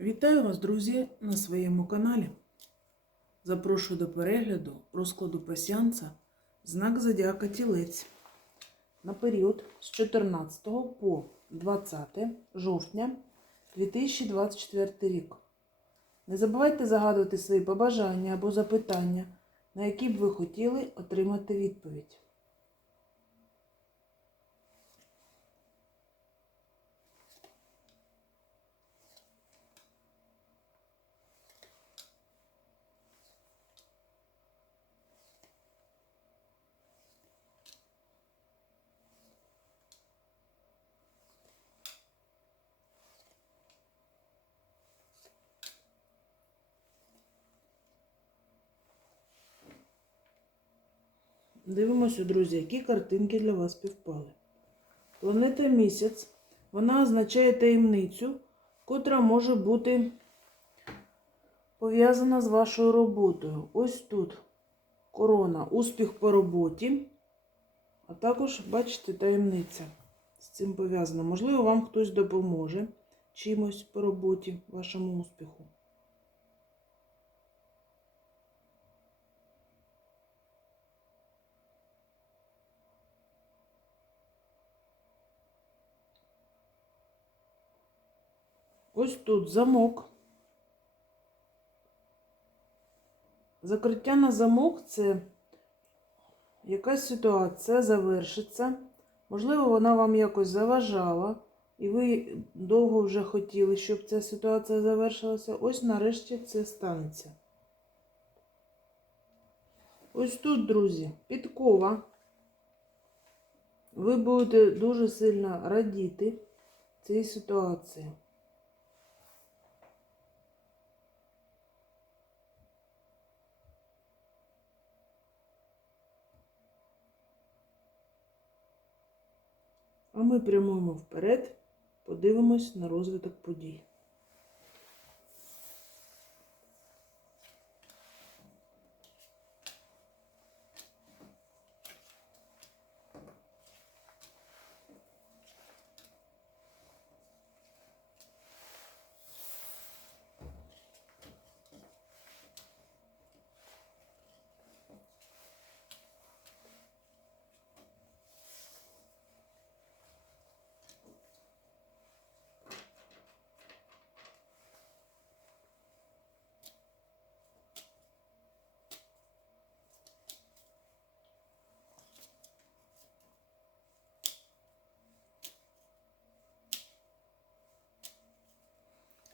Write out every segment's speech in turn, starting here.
Вітаю вас, друзі, на своєму каналі. Запрошую до перегляду розкладу пасіанса знак Зодіака Тілець на період з 14 по 20 жовтня 2024 рік. Не забувайте загадувати свої побажання або запитання, на які б ви хотіли отримати відповідь. Дивимося, друзі, які картинки для вас співпали. Планета місяць, вона означає таємницю, котра може бути пов'язана з вашою роботою. Ось тут корона, успіх по роботі, а також, бачите, таємниця з цим пов'язана. Можливо, вам хтось допоможе чимось по роботі, вашому успіху. Ось тут замок. Закриття на замок це якась ситуація завершиться. Можливо, вона вам якось заважала, і ви довго вже хотіли, щоб ця ситуація завершилася. Ось нарешті це станеться. Ось тут, друзі, підкова. Ви будете дуже сильно радіти цій ситуації. А ми прямуємо вперед, подивимось на розвиток подій.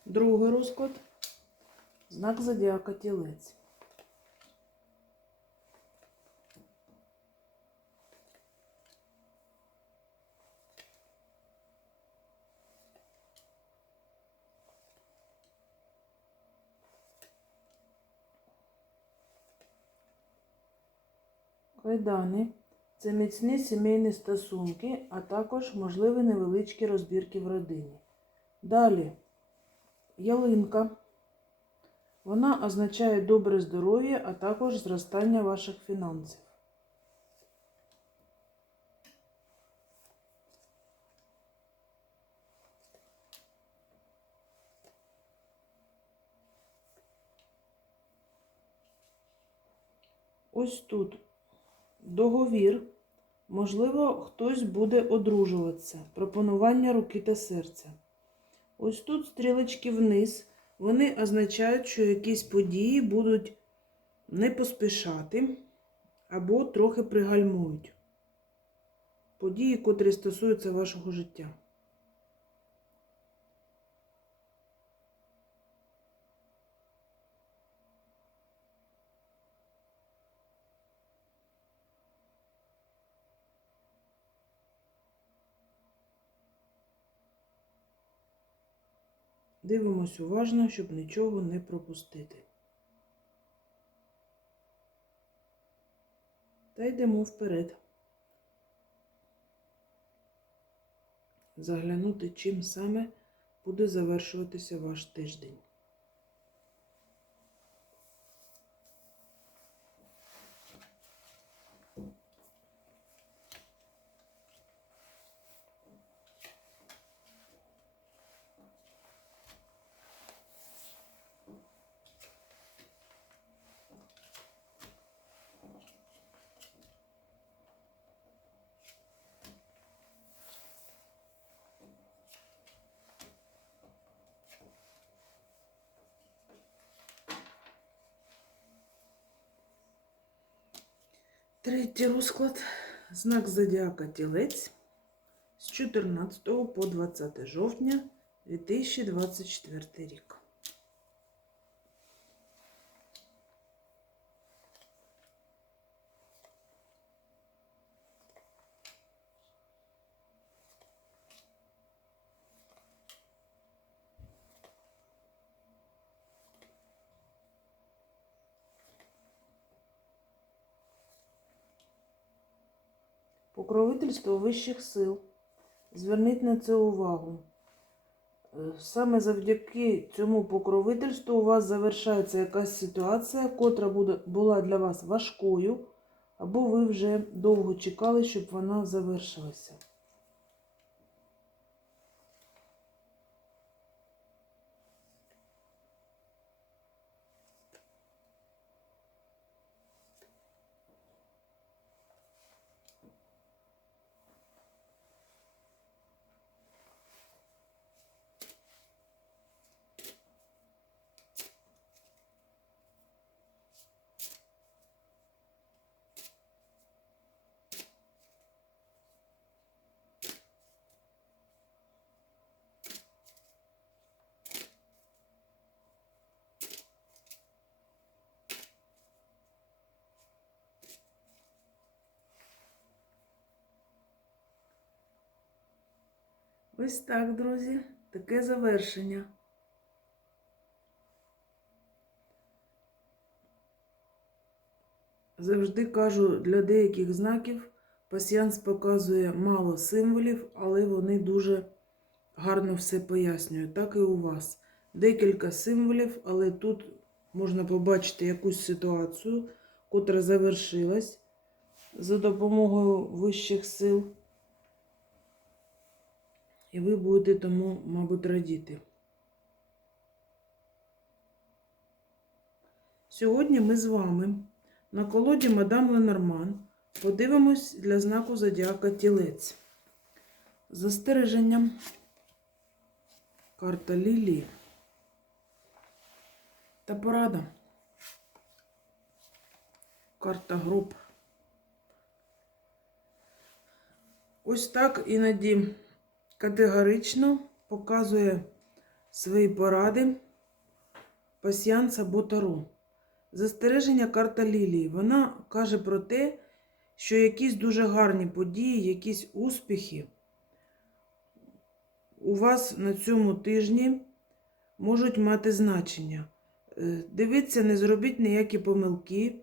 Другий розклад. Знак зодіака тілець. Кайдани це міцні сімейні стосунки, а також можливі невеличкі розбірки в родині. Далі ялинка. Вона означає добре здоров'я, а також зростання ваших фінансів. Ось тут договір. Можливо, хтось буде одружуватися. Пропонування руки та серця. Ось тут стрілочки вниз. Вони означають, що якісь події будуть не поспішати або трохи пригальмують. Події, котрі стосуються вашого життя. Дивимось уважно, щоб нічого не пропустити. Та йдемо вперед. Заглянути, чим саме буде завершуватися ваш тиждень. Третій розклад. Знак зодіака Тілець з 14 по 20 жовтня 2024 рік. Покровительство вищих сил. Зверніть на це увагу. Е, Саме завдяки цьому покровительству у вас завершається якась ситуація, котра була для вас важкою, або ви вже довго чекали, щоб вона завершилася. Ось так, друзі, таке завершення. Завжди кажу, для деяких знаків пасіянс показує мало символів, але вони дуже гарно все пояснюють. Так і у вас. Декілька символів, але тут можна побачити якусь ситуацію, котра завершилась за допомогою вищих сил. І ви будете тому, мабуть, радіти. Сьогодні ми з вами на колоді Мадам Ленорман подивимось для знаку Зодіака Тілець. Застереженням. Карта Лілії. Та порада. Карта груп. Ось так іноді категорично показує свої поради пасіянс або таро. Застереження карта Лілії. Вона каже про те, що якісь дуже гарні події, якісь успіхи у вас на цьому тижні можуть мати значення. Е, Дивіться, не зробіть ніякі помилки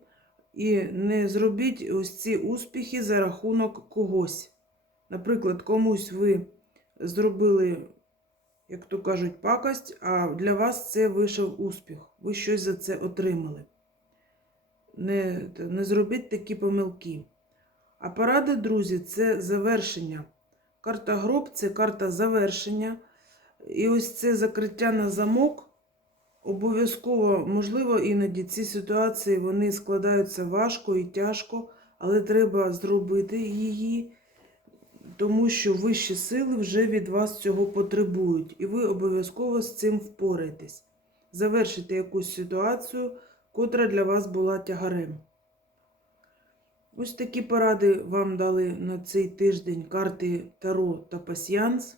і не зробіть ось ці успіхи за рахунок когось. Наприклад, комусь ви зробили, як то кажуть, пакость, а для вас це вийшов успіх. Ви щось за це отримали. Не, не зробіть такі помилки. А порада, друзі, це завершення. Карта гроб це карта завершення. І ось це закриття на замок. Обов'язково, можливо, іноді ці ситуації вони складаються важко і тяжко, але треба зробити її тому що вищі сили вже від вас цього потребують, і ви обов'язково з цим впораєтесь. Завершите якусь ситуацію, котра для вас була тягарем. Ось такі поради вам дали на цей тиждень карти Таро та Пасіянс.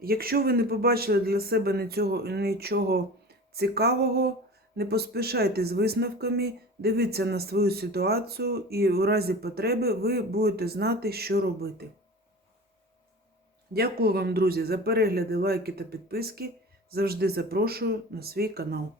Якщо ви не побачили для себе нічого, нічого цікавого, не поспішайте з висновками, дивіться на свою ситуацію, і у разі потреби ви будете знати, що робити. Дякую вам, друзі, за перегляди, лайки та підписки. Завжди запрошую на свій канал.